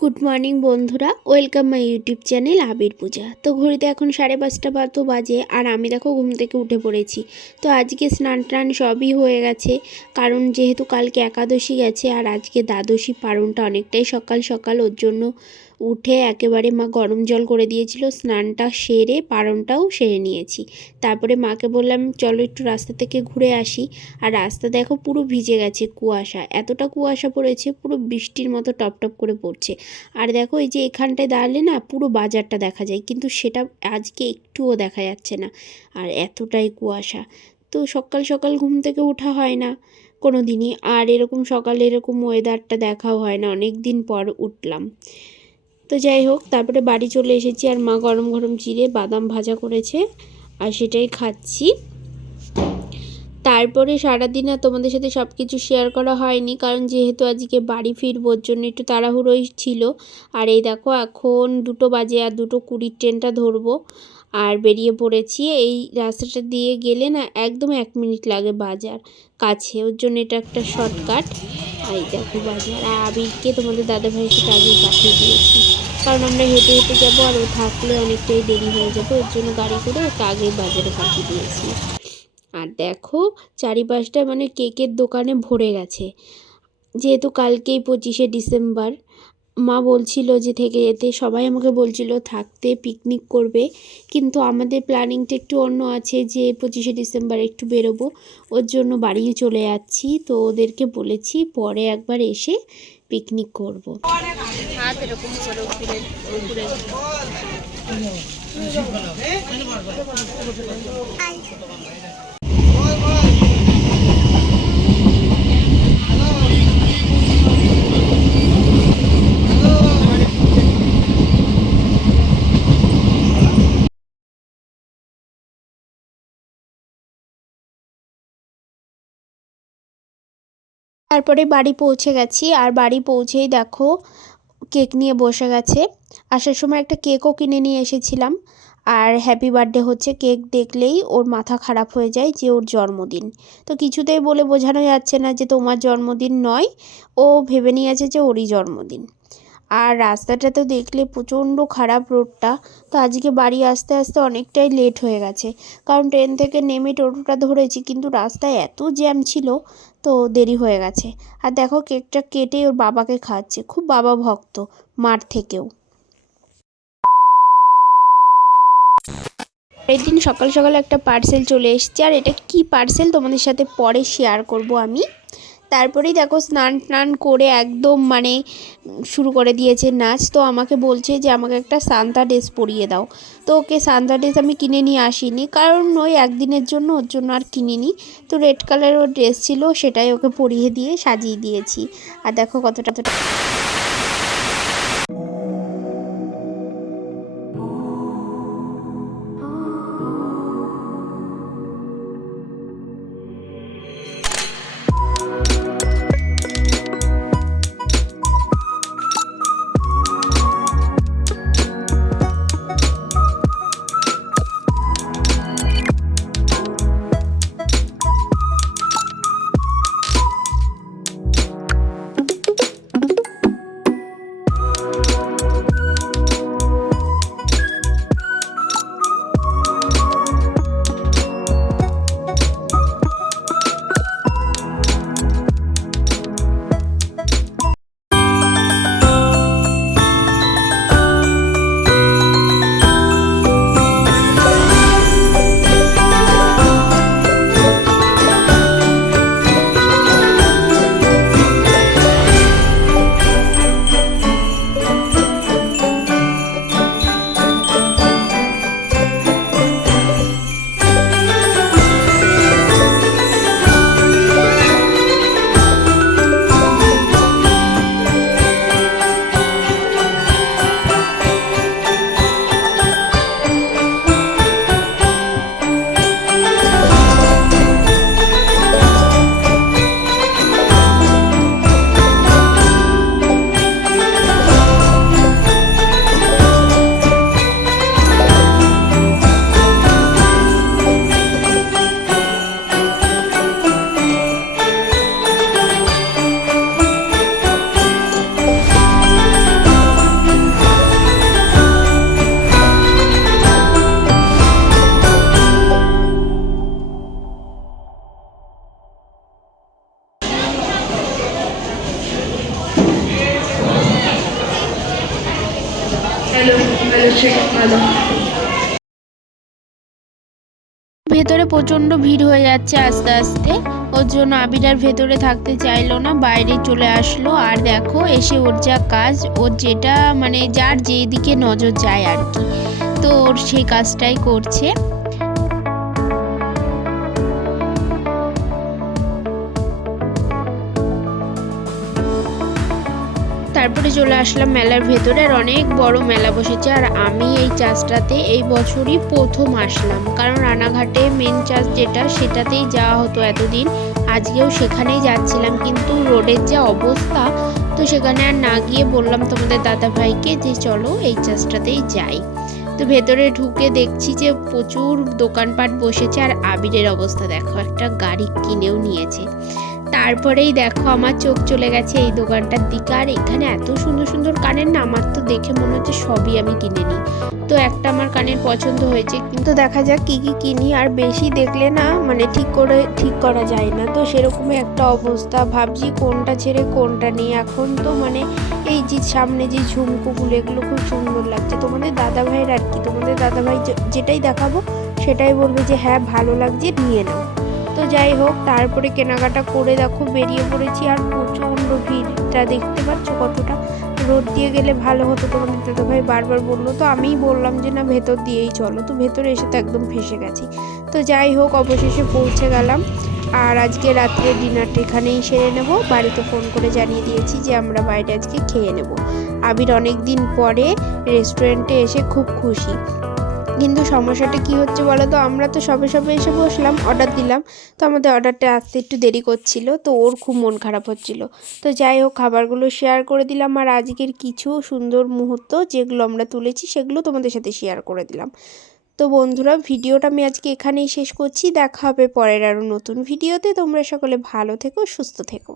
Good morning বন্ধুরা, welcome my YouTube channel আবির পূজা। তো ঘড়িতে এখন 5:30 মতো বাজে, আর আমি দেখো ঘুম থেকে উঠে পড়েছি। তো আজকে স্নান টান সবই হয়ে গেছে, কারণ যেহেতু কালকে একাদশী গেছে আর আজকে দ্বাদশী পারণটা অনেকটাই সকাল সকাল, ওর জন্য উঠে একেবারে মা গরম জল করে দিয়েছিল, স্নানটা সেরে পারণটাও সেরে নিয়েছি। তারপরে মাকে বললাম চলো একটু রাস্তা থেকে ঘুরে আসি। আর রাস্তা দেখো পুরো ভিজে গেছে, কুয়াশা, এতটা কুয়াশা পড়েছে, পুরো বৃষ্টির মতো টপ টপ করে পড়ছে। আর দেখো এই যে এখানটায় দাঁড়ালে না পুরো বাজারটা দেখা যায়, কিন্তু সেটা আজকে একটুও দেখা যাচ্ছে না, আর এতটাই কুয়াশা। তো সকাল সকাল ঘুম থেকে ওঠা হয় না কোনো দিনই, আর এরকম সকালে এরকম ওয়েদারটা দেখাও হয় না, অনেক দিন পর উঠলাম। তো যাই হোক, তারপরে বাড়ি চলে এসেছি, আর মা গরম গরম চিড়ে বাদাম ভাজা করেছে, আর সেটাই খাচ্ছি। তারপরে সারাদিন আর তোমাদের সাথে সব কিছু শেয়ার করা হয়নি, কারণ যেহেতু আজকে বাড়ি ফিরবোর জন্য একটু তাড়াহুড়োই ছিল। আর এই দেখো এখন 2টো বাজে, আর 2:20 ট্রেনটা ধরবো, আর বেরিয়ে পড়েছি। এই রাস্তাটা দিয়ে গেলে না একদম 1 মিনিট লাগে বাজার কাছে, ওর জন্য এটা একটা শর্টকাট। আর এই দেখো বাজার, আর আবিরকে তোমাদের দাদাভাইয়ের সাথে আগেই পাঠিয়ে দিয়েছি, কারণ আমরা হেঁটে হেঁটে যাবো, আর ও থাকলে অনেকটাই দেরি হয়ে যাবে, ওর জন্য গাড়ি করে ওকে আগেই বাজারে পাঠিয়ে দিয়েছি। আর দেখো চারিপাশটা মানে কেকের দোকানে ভরে গেছে, যেহেতু কালকেই 25শে ডিসেম্বর। মা বলছিল যে থেকে যেতে, সবাই আমাকে বলছিল থাকতে পিকনিক করবে, কিন্তু আমাদের প্ল্যানিংটা একটু অন্য আছে, যে 25শে ডিসেম্বর একটু বেরোবো, ওর জন্য বাড়ি চলে যাচ্ছি। তো ওদেরকে বলেছি পরে একবার এসে পিকনিক করব। হাত এরকম করে ঘুরে ঘুরে তারপরে বাড়ি পৌঁছে গেছি, আর বাড়ি পৌঁছেই দেখো কেক নিয়ে বসে গেছে। আসার সময় একটা কেকও কিনে নিয়ে এসেছিলাম, আর হ্যাপি বার্থডে হচ্ছে, কেক দেখলেই ওর মাথা খারাপ হয়ে যায় যে ওর জন্মদিন। তো কিছুতেই বলে বোঝানো যাচ্ছে না যে তোমার জন্মদিন নয়, ও ভেবে নিয়েছে যে ওরই জন্মদিন। আর রাস্তাটা তো দেখলে প্রচণ্ড খারাপ রোডটা। তো আজকে বাড়ি আসতে আসতে অনেকটাই লেট হয়ে গেছে, কারণ ট্রেন থেকে নেমে টোটোটা ধরেছি, কিন্তু রাস্তায় এত জ্যাম ছিল, তো দেরি হয়ে গেছে। আর দেখো কেকটা কেটে ওর বাবাকে খাওয়াচ্ছে, খুব বাবা ভক্ত মার থেকেও। পরের দিন সকাল সকাল একটা পার্সেল চলে এসছে, আর এটা কি পার্সেল তোমাদের সাথে পরে শেয়ার করব আমি। তারপরেই দেখো স্নান টান করে একদম মানে শুরু করে দিয়েছে নাচ। তো আমাকে বলছে যে আমাকে একটা সান্তা ড্রেস পরিয়ে দাও। তো ওকে সান্তা ড্রেস আমি কিনে নিয়ে আসিনি, কারণ ওই একদিনের জন্য, ওর জন্য আর কিনিনি। তো রেড কালারের ড্রেস ছিল, সেটাই ওকে পরিয়ে দিয়ে সাজিয়ে দিয়েছি। আর দেখো কতটা ভেতরে প্রচণ্ড ভিড় হয়ে যাচ্ছে আস্তে আস্তে, ওর জন্য আবির আর ভেতরে থাকতে চাইলো না, বাইরে চলে আসলো। আর দেখো এসে ওর যা কাজ, ওর যেটা মানে যার যেদিকে নজর যায় আর কি, তো ওর সেই কাজটাই করছে। তারপরে চলে আসলাম মেলার ভেতরে, আর অনেক বড় মেলা বসেছে। আর আমি এই চার্চটাতে এই বছরই প্রথম আসলাম, কারণ রানাঘাটে মেন চার্চ যেটা সেটাতেই যাওয়া হতো এতদিন, আজকেও সেখানেই যাচ্ছিলাম, কিন্তু রোডের যা অবস্থা, তো সেখানে আর না গিয়ে বললাম তোমাদের দাদা ভাইকে যে চলো এই চার্চটাতেই যাই। তো ভেতরে ঢুকে দেখছি যে প্রচুর দোকানপাট বসেছে। আর আবিরের অবস্থা দেখো, একটা গাড়ি কিনেও নিয়েছে। তারপরেই দেখো আমার চোখ চলে গেছে এই দোকানটার দিকে, আর এখানে এত সুন্দর সুন্দর কানের না, আমার তো দেখে মনে হচ্ছে সবই আমি কিনে নিই। তো একটা আমার কানের পছন্দ হয়েছে, কিন্তু দেখা যাক কি কি কিনি। আর বেশি দেখলে না মানে ঠিক করা যায় না, তো সেরকমই একটা অবস্থা, ভাবছি কোনটা ছেড়ে কোনটা নিই। এখন তো মানে এই যে সামনে যে ঝুমকোগুলো, এগুলো খুব সুন্দর লাগছে। তোমাদের দাদা ভাইয়ের আর কি, তোমাদের দাদা ভাই যেটাই দেখাবো সেটাই বলবে যে হ্যাঁ ভালো লাগছে, নিয়ে নাও। তো যাই হোক, তারপরে কেনাকাটা করে দেখো বেরিয়ে পড়েছি। আর প্রচণ্ড ভিড়টা দেখতে পাচ্ছ কতটা, রোড দিয়ে গেলে ভালো হতো, তোমাদের দাদা ভাই বারবার বললো, তো আমিই বললাম যে না ভেতর দিয়েই চলো, তো ভেতরে এসে তো একদম ফেঁসে গেছি। তো যাই হোক, অবশেষে পৌঁছে গেলাম। আর আজকে রাত্রে ডিনারটা এখানেই সেরে নেব, বাড়িতে ফোন করে জানিয়ে দিয়েছি যে আমরা বাইরে আজকে খেয়ে নেব। আবির অনেক দিন পরে রেস্টুরেন্টে এসে খুব খুশি। কিন্তু সমস্যাটা কি হচ্ছে বলো তো, আমরা তো সবে সবে এসে বসলাম, অর্ডার দিলাম, তো আমাদের অর্ডারটা আসতে একটু দেরি করছিল, তো ওর খুব মন খারাপ হচ্ছিল। তো যাই হোক, খাবারগুলো শেয়ার করে দিলাম, আর আজকের কিছু সুন্দর মুহূর্ত যেগুলো আমরা তুলেছি সেগুলো তোমাদের সাথে শেয়ার করে দিলাম। তো বন্ধুরা, ভিডিওটা আমি আজকে এখানেই শেষ করছি, দেখা হবে পরের আরও নতুন ভিডিওতে। তোমরা সকলে ভালো থেকো, সুস্থ থেকো।